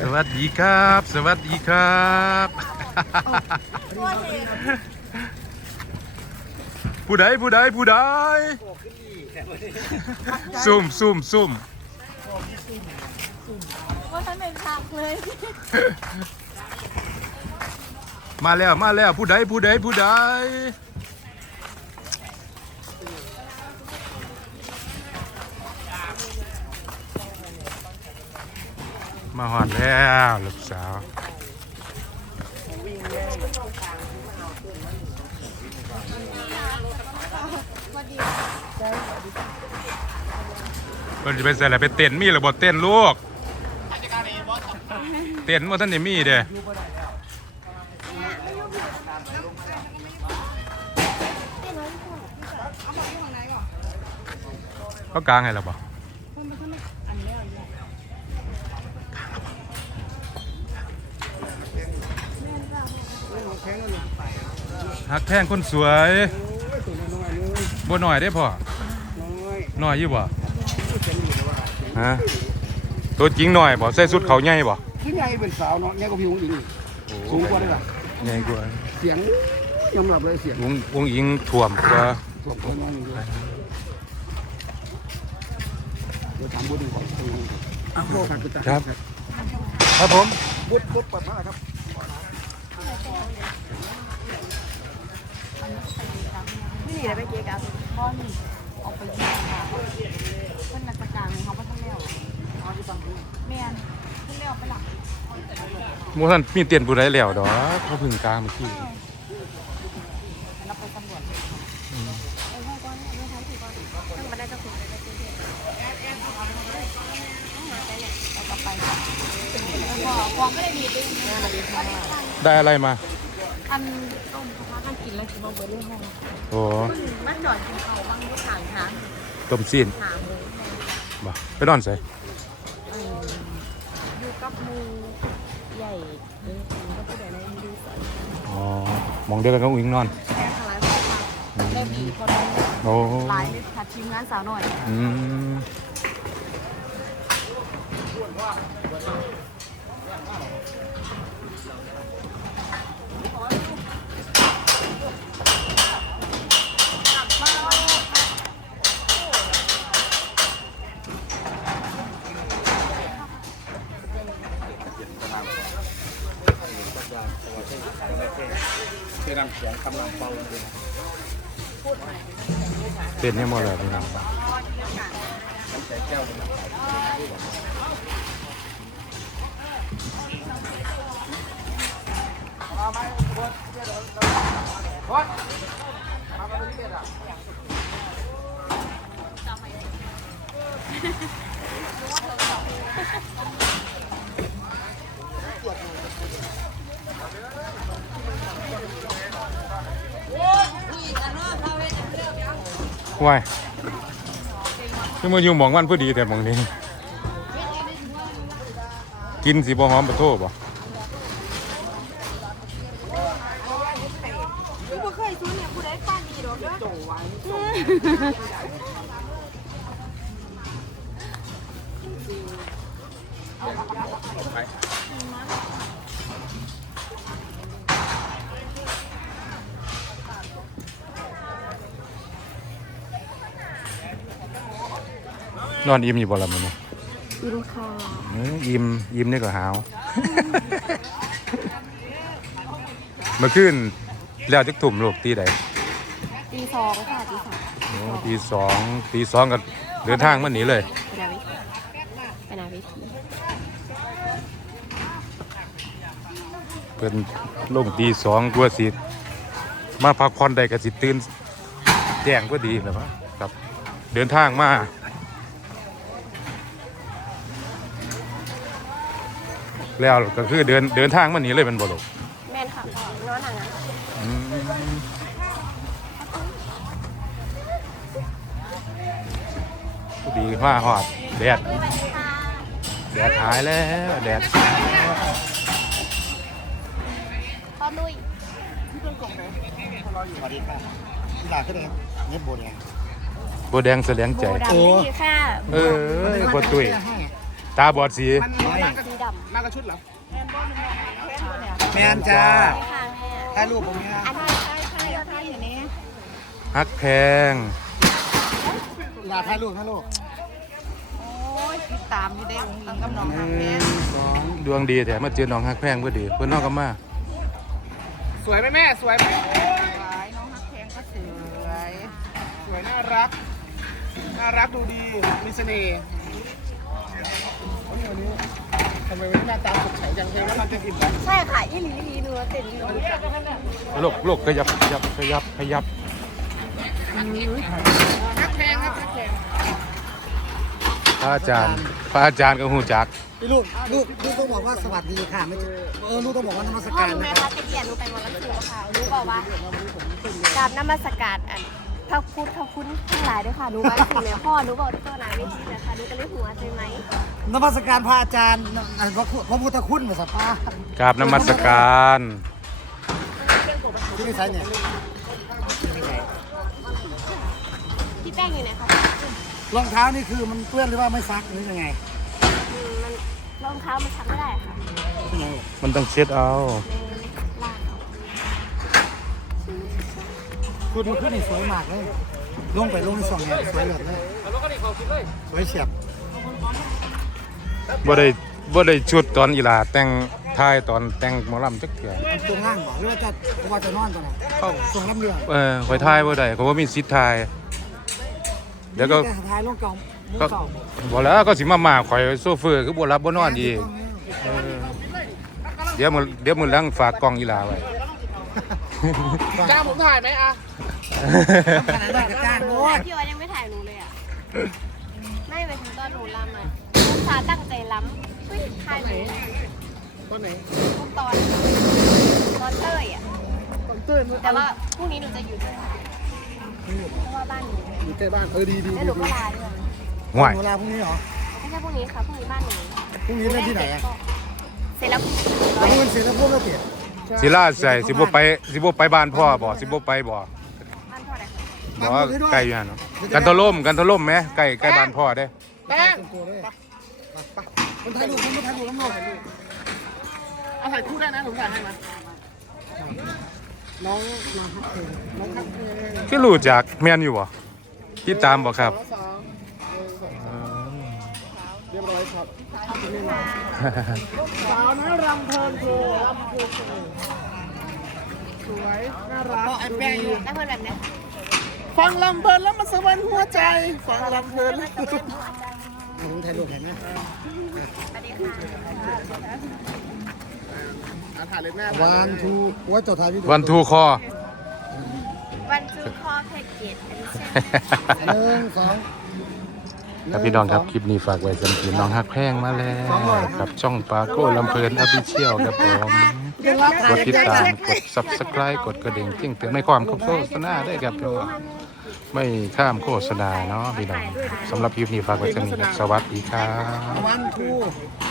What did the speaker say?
สวัสดีครับ สวัสดีครับผู้ใดผู้ใดผู้ใดซุ่มซุ่มซุ่มว่าท่านเป็นพักเลย มาแล้วมาแล้วผู้ใดผู้ใดผู้ใด มาหอดแล้วลูกสาวมันจะเป็นอะไรไปเต้นมีหรือบอเต้นลูกเต้นว่าท่านได้มีเด้เขากลางให้เราบ่ หักแท่งคนสวยบ่หน่อยได้พอหน่อยอยู่บ่ฮะตัวจริงหน่อยบ่ใส่สุดเขาใหญ่บ่ขึ้นใหญ่เป็นสาวเนาะใหญ่กว่าพี่วงอิงอีกสูงกว่าได้หรอใหญ่กว่าเสียงยอมรับเลยเสียงวงวงอิงถ่วมกว่า ส่วนคนน้อยหนึ่งด้วยเดี๋ยวถามบุญก่อนอะโลกันคือครับ ครับผม บุญบุญเปิดมาครับ นี่เลยไปเกกับอนออกไปยิงค่ะเพิ่นราชการเขาก็ต้งเลี้ยวอ๋อที่ฝั่งนู้นแม่นเพิ่นเลี้ยวไปหลังหมูท่านมีเตียนผู้ใดแล้วดอกเขาพึ่งกลางเมื่อกี้เราไปตำรวจเลยเออให้ก่อนไม่ใช่ถือก่อนต้องมาได้ก็คือได้ก็คือเราก็ไปพอพอไม่ได้มีด้วยนะ ได้อะไรมา อันต้มกระทะกันกินแล้วกินมาเบอร์เรื่องห้องโอ้มาจอดกินเขาบางรถทางทางต้มซีนหาหมูบ่ไปนอนใส่อยู่กับมูใหญ่เออก็ผู้ใหญ่ในดูสอนอ๋อมองเดียวกันกับอุ้งนอนแค่ทลายพ่อค่ะได้มีคนโอ้ไลน์ทัดทีมงานสาวหน่อยอืม เต้นให้หมดเลยพี่น้องว้า ยคือมาอยู่หมองวันพอดีแต่หมองนี้ กินสีบ่หอมปะโทบ่ผู้เคยซื้อเนี่ยผู้ใดป้ นีหรอกเด้อนอนอิ่มอยู่บ่ละมื้อนี้อินค่ะเอออิ่มอิ่มนี่ก็หาวเมื่อคืนแล้วจักทุ่มลูกตีใดตีสองค่ะตีสามโอ้ตีสองตีสองก็เดินทางมาหนีเลยไปนาวิธีไปนาวิธีเพิ่นลงตีสองกลัวสิมาพักผ่อนได้ก็สิตื่นแจ้งพอดีนะมั้งครับ เดินทางมา แล้วก็คือเดินเดินทางมาหนีเลยแมันบ่ลูกแม่นค่ะนอนหนังนั้นอืมพอดีมาหอดแดดแดดหายแล้วแดดพ่อนุ้ยสวัสดีค่ะหลาขึ้นเลยเงียบโบนไงบัวแดงแสลงใจ โบดำนี่ค่ะ เออคนตุ้ย ตาบอดสี มันร้อยสีดำมากระชุดเหรอแอนบอลเป็นน้องฮักแพงบ่เนี่ยแมนจ้าค่ะแม่ถ่ายรูปผมเนี่ยอันนี้ใช่ใช่ใช่อยู่นี่ฮักแพงลาถ่ายรูปถ่ายรูปโอ้ยติดตามอยู่ได้องค์ตั้งกับน้องหฮักแพนึ่งงสองดวงดีแถมมาเจอน้องฮักแพงพอดีเพิ่นนอกกันมาสวยไหมแม่สวยไหมสวยน้องฮักแพงก็สวย สวยน่ารัก น่ารักดูดีมีเสน่ห์ วันนี้ทำไมวันนี้หน้าตาสดใสจังเลงว่าเราจะอิ่มไหมใช่ค่ะอีหลีอีหลีหนูเต้นอยู่โลกโลกขยับขยับขยับขยับฮักแพงครับฮักแพงพระอาจารย์พระอาจารย์ก็ฮู้จักพี่ลูกลูกลูกต้องบอกว่าสวัสดีค่ะไม่ใช่เออลูกต้องบอกว่านมัสพ่อการรู้ไหมนะคคะรับตะเกียบหนูไปวันละคิวค่ะรู้บอกว่ากราบนมัสการอัน พระพุทธพระคุณทั้งหลายด้วยค่ะหนูว่าถึงแม่พ่อหนูบอกตัวหนาเวทีเลยค่ะหนูก็เลยหัวใช่ไหมนมัสการพระอาจารย์พระพระพุทธคุณเหมือนสัพพะกราบนมัสการที่นี่ใช่เนี่ยพี่แป้งอยู่ไหนคะรองเท้านี่คือมันเปื้อนหรือว่าไม่ซักหรือยังไงอืมมันรองเท้ามันซักไม่ได้ค่ะเป็นยังไงมันต้องเช็ดเอาใน คุณมันขึ้นนี่สวยมากเลย ลงไปลงในสองเนี่ยสวยเหลือเลยสวยเฉียบบ่ได้บ่ได้ชุดตอนอีหลาแต่งทายตอนแต่งหมอลำจักเทื่อมันตรงล่างบอกหรือว่าจะว่าจะนอนตอนไหนเข้าส่งลำเรือเออข่อยทายบ่ได้เขาบ่มีสิทธิ์ทาย เดี๋ยวก็แต่ท้ายลงเก่ามือก็เก่าบ่แล้วก็สิมามาข่อยโซเฟอร์คือบ่รับบ่นอนอีกเออเดี๋ยวมื้อเดี๋ยวมื้อหลังฝากกล้องอีหลาไว้ จ้างผมถ่ายไหมอะขนาดนั้นก็จ้างโน้ตพี่ว่ายังไม่ถ่ายหนูเลยอะ ไม่ไปถึงตอนหนูลำอะลูกสาวตั้งใจล้ำเฮ้ยถ่ายหนูต้นไหนทุกตอน ตอนเต้ยอะต้นตื้นแต่ว่าพรุ่งนี้หนูจะอยู่ด้วยเพราะว่าบ้านหนูอยู่ใกล้บ้านเออดีดีแล้วหนูก็ลาด้วยห่วยเวลาพรุ่งนี้เหรอ ไม่ใช่พรุ่งนี้ค่ะพรุ่งนี้บ้านหนูพรุ่งนี้เล่นที่ไหนอะเสร็จแล้วแล้วเงินเสร็จแล้วพวกเราเปลี่ยน สิลาใส่สิบ่ไปสิบ่ไปบ้านพ่อบ่สิบ่ไปบ่บ้านพ่อไหนคะบ่ว่าใกล้อยู่หั่นเนาะกันทะล่มกันทะล่มแหมใกล้ใกล้บ้านพ่อเด้แป้งตัวเลยไปคนถ่ายรูปคนถ่ายรูปน้องถ่ายรูปเอาถ่ายคู่ได้นะผมถ่ายให้มาน้องน้องฮักเพลงน้องฮักเพลงคือรู้จักแม่นอยู่บ่ติดตามบ่ครับสองสอง เรียบร้อยครับสาวนะรำเพลินโชว์รำเพลินโชว์สวย น่ารักไอ้แป้งแล้วเพื่อนแบบเนี้ยฟังลำเพลินแล้วมันสวรรค์หัวใจ ฟังลำเพลินแล้วผมถ่ายรูปเห็นไหมสวัสดีค่ะถ่ายเลยแม่วันทูว่าจะถ่ายวิดีโอวันทูคอ วันจูคอแพ็กเกจอันนี้ใช่ไหม หนึ่งสอง ครับพี่น้องครับคลิปนี้ฝากไว้สำหรับน้องฮักแพงมาแล้วครับช่องปาโก้ลำเพลินอภิเชียวครับผมกดติดตามกด subscribe กดกระดิ่งจิ้งเตือนไม่ความโฆษณาได้ครับพี่น้องไม่ข้ามโฆษณาเนาะพี่น้องสำหรับคลิปนี้ฝากไว้สำหรับสวัสดีครับ